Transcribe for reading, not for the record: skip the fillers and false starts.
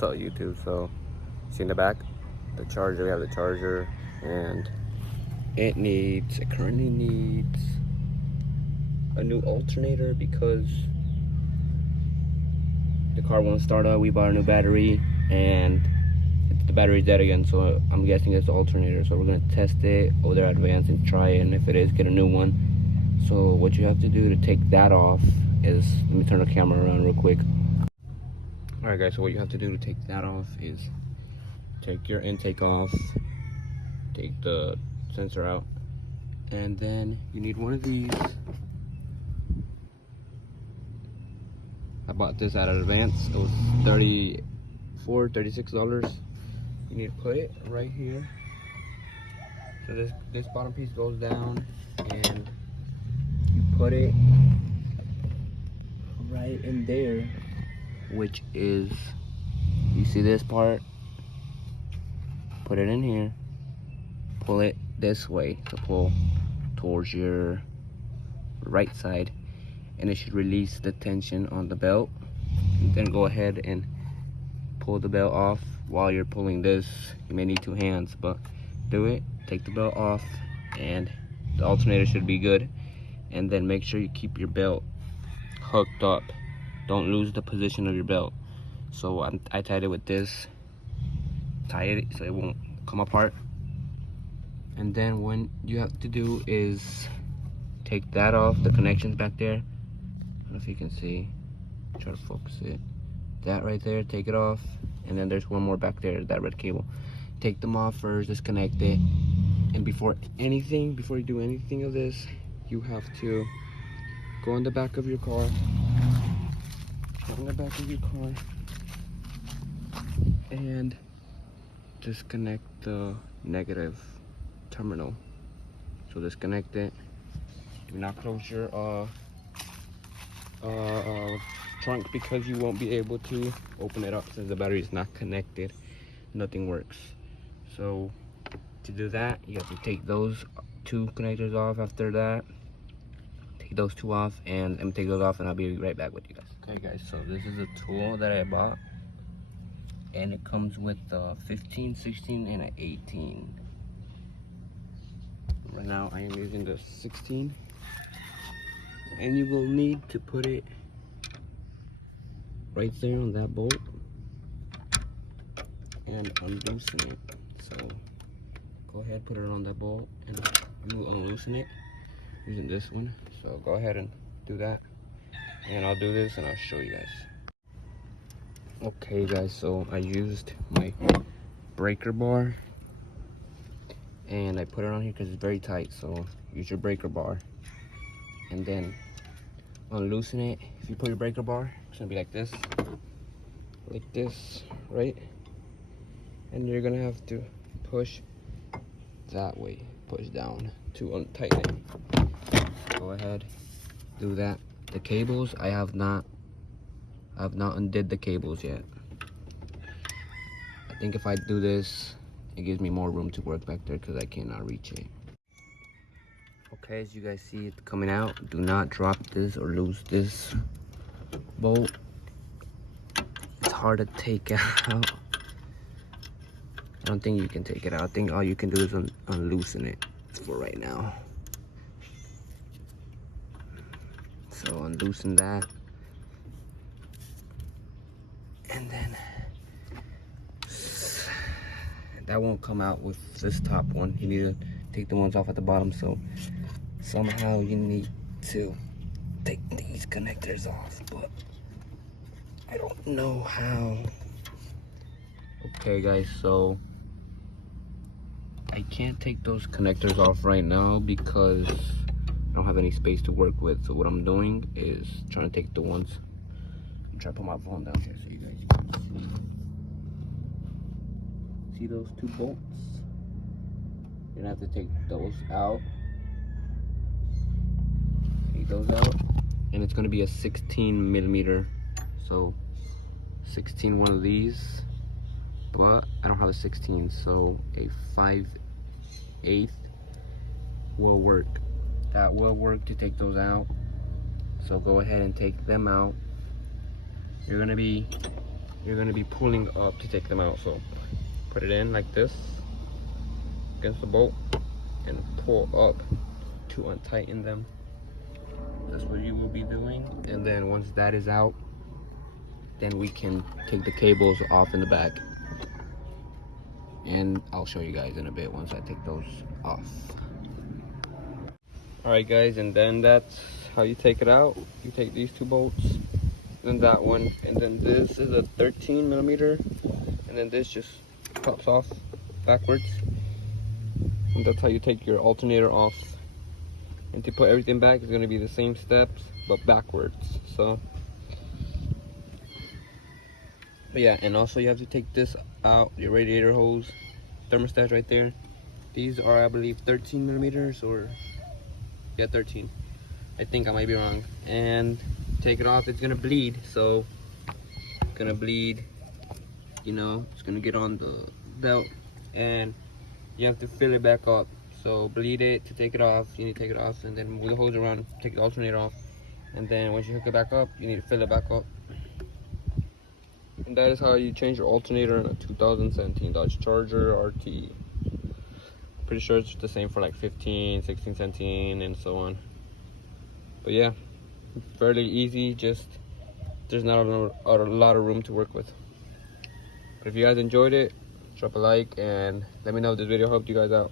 So YouTube, so see in the back, the charger, we have the charger, and it currently needs a new alternator because the car won't start up. We bought a new battery and the battery's dead again, so I'm guessing it's the alternator. So we're gonna test it over there at Advance and try it, and if it is, get a new one. So what you have to do to take that off is, let me turn the camera around real quick. Alright guys, so what you have to do to take that off is take your intake off, take the sensor out, and then you need one of these. I bought this at Advance. It was $36. You need to put it right here. So this bottom piece goes down, and you put it right in there, which is, you see this part? Put it in here, pull it this way, to pull towards your right side, and it should release the tension on the belt. And then go ahead and pull the belt off. While you're pulling this, you may need two hands, but do it. Take the belt off and the alternator should be good. And then make sure you keep your belt hooked up. Don't lose the position of your belt. So I tied it with this, tie it so it won't come apart. And then what you have to do is take that off, the connections back there. I don't know if you can see, try to focus it. That right there, take it off. And then there's one more back there, that red cable. Take them off first, disconnect it. And before you do anything of this, you have to go on the back of your car. And disconnect the negative terminal. So disconnect it. Do not close your trunk because you won't be able to open it up since the battery is not connected. Nothing works. So to do that, you have to take those two connectors off. After that, take those two off, and let me take those off and I'll be right back with you guys. Okay guys, so this is a tool that I bought, and it comes with a 15, 16, and an 18. Right now I am using the 16, and you will need to put it right there on that bolt and unloosen it. So go ahead, put it on that bolt and you unloosen it using this one. So go ahead and do that, and I'll do this and I'll show you guys. Okay guys, so I used my breaker bar and I put it on here because it's very tight. So use your breaker bar and then unloosen it. If you put your breaker bar, it's gonna be like this, right? And you're gonna have to push that way, push down to untighten it. Go ahead, do that. The cables, I have not undid the cables yet. I think if I do this, it gives me more room to work back there because I cannot reach it. Okay, as you guys see it coming out, do not drop this or lose this bolt. It's hard to take out. I don't think you can take it out. I think all you can do is unloosen it for right now. So unloosen that. And then that won't come out with this top one. You need to take the ones off at the bottom. So somehow you need to take these connectors off, but I don't know how. Okay guys, so I can't take those connectors off right now because I don't have any space to work with. So what I'm doing is trying to take the ones, I'm trying to put my phone down here so you guys can see those two bolts. You're gonna have to take those out. Take those out, and it's gonna be a 16 millimeter. So 16 one of these, but I don't have a 16, so a 5/8 will work. That will work to take those out. So go ahead and take them out. You're gonna be you're gonna be pulling up to take them out. So put it in like this against the bolt and pull up to untighten them. That's what you will be doing. And then once that is out, then we can take the cables off in the back. And I'll show you guys in a bit once I take those off. Alright guys, and then that's how you take it out. You take these two bolts, then that one, and then this is a 13mm, and then this just pops off backwards. And that's how you take your alternator off. And to put everything back, it's going to be the same steps, but backwards. So, but yeah, and also you have to take this out, your radiator hose, thermostats right there. These are, I believe, 13mm, or yeah, 13. I think I might be wrong. And take it off, it's gonna bleed. So it's gonna bleed, you know, it's gonna get on the belt, and you have to fill it back up. So bleed it to take it off. You need to take it off, and then move the hose around, take the alternator off, and then once you hook it back up, you need to fill it back up. And that is how you change your alternator in a 2017 Dodge Charger RT. Pretty sure it's the same for like 15, 16, 17, and so on. But yeah, fairly easy, just there's not a lot of room to work with. But if you guys enjoyed it, drop a like and let me know if this video helped you guys out.